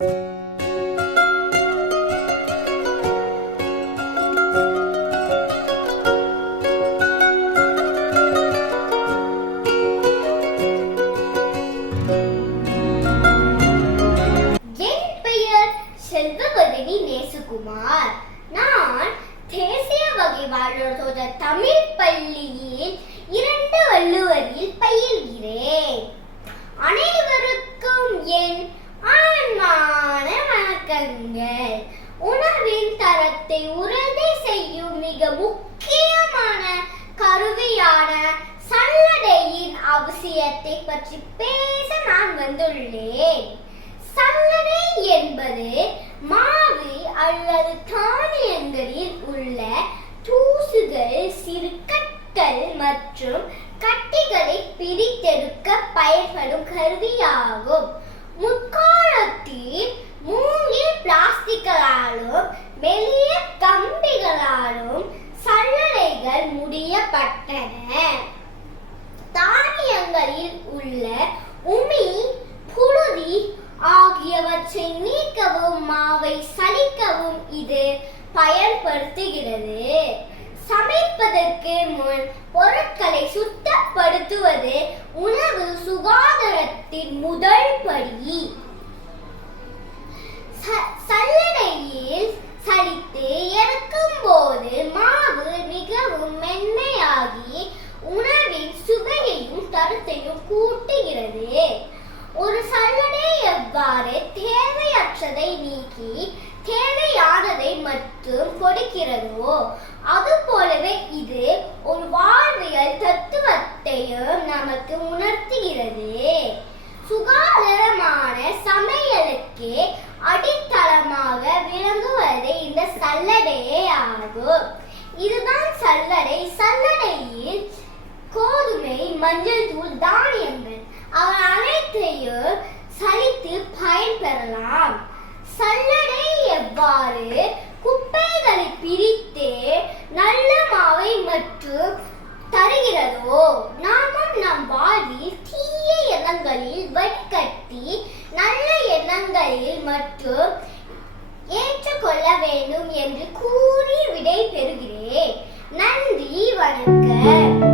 செல்வவதனி நேசுகுமார். நான் தேசிய வகை வாழ்வோர் தமிழ் பள்ளியில் 2 வள்ளுவரில் பயில்கிறேன். அனைவருக்கும் என் ஆன்மான வணக்கங்கள். உணவின் தரத்தை உறுதி செய்யும் மிக முக்கியமான கருவியான சல்லடையின் அவசியத்தை பற்றி பேச நான் வந்துள்ளேன். சல்லடை என்பது மாவு அல்லது தானியங்களில் உள்ள தூசுகள், சிறு கற்கள் மற்றும் கட்டிகளை பிரித்தெடுக்க பயன்படும் கருவியாகும். முற்காலத்தில் மூங்கில் பிளாஸ்டிக்களாலும் மெல்லிய கம்பிகளாலும் சல்லடைகள் முடியப்பட்டன. தானியங்களில் உள்ள உமி, புழுதி ஆகியவற்றை நீக்கவும் மாவை சலிக்கவும் இது பயன்படுத்துகிறது. சமைப்பதற்கு முன் பொருட்களை சுத்தப்படுத்துவது உணவு சுகாதாரத்தின் முதல் படி. சல்லடையில் சலித்து எடுக்கும் போது மாவு மிகவும் மென்மையாகி உணவின் சுவையையும் தரத்தையும் கூட்டுகிறது. ஒரு சல்லடை எவ்வாறு தேவையற்றதை நீக்கி தேவையானதை மட்டும் கொடுக்கிறதோ அதுபோலவே இது ஒரு வாழ்வியல் தத்துவத்தையும் நமக்கு உணர்த்துகிறது. சுகாதாரமான சமையலுக்கு அடித்தளமாக விளங்குவது இந்த சல்லடையே ஆகும். இதுதான் சல்லடை. சல்லடையில் கோதுமை, மஞ்சள் தூள், தானியங்கள் அவை அனைத்தையும் சலித்து பயன்பெறலாம். சல்லடை எவ்வாறு குப்பைகளை பிரித்து நல்ல மாவை மற்றும் தருகிறதோ நாமும் நம் வாழ்வில் தீய எண்ணங்களில் வடிகட்டி நல்ல எண்ணங்களில் மட்டும் ஏற்றுக்கொள்ள வேண்டும் என்று கூறி விடை பெறுகிறேன். நன்றி, வணக்கம்.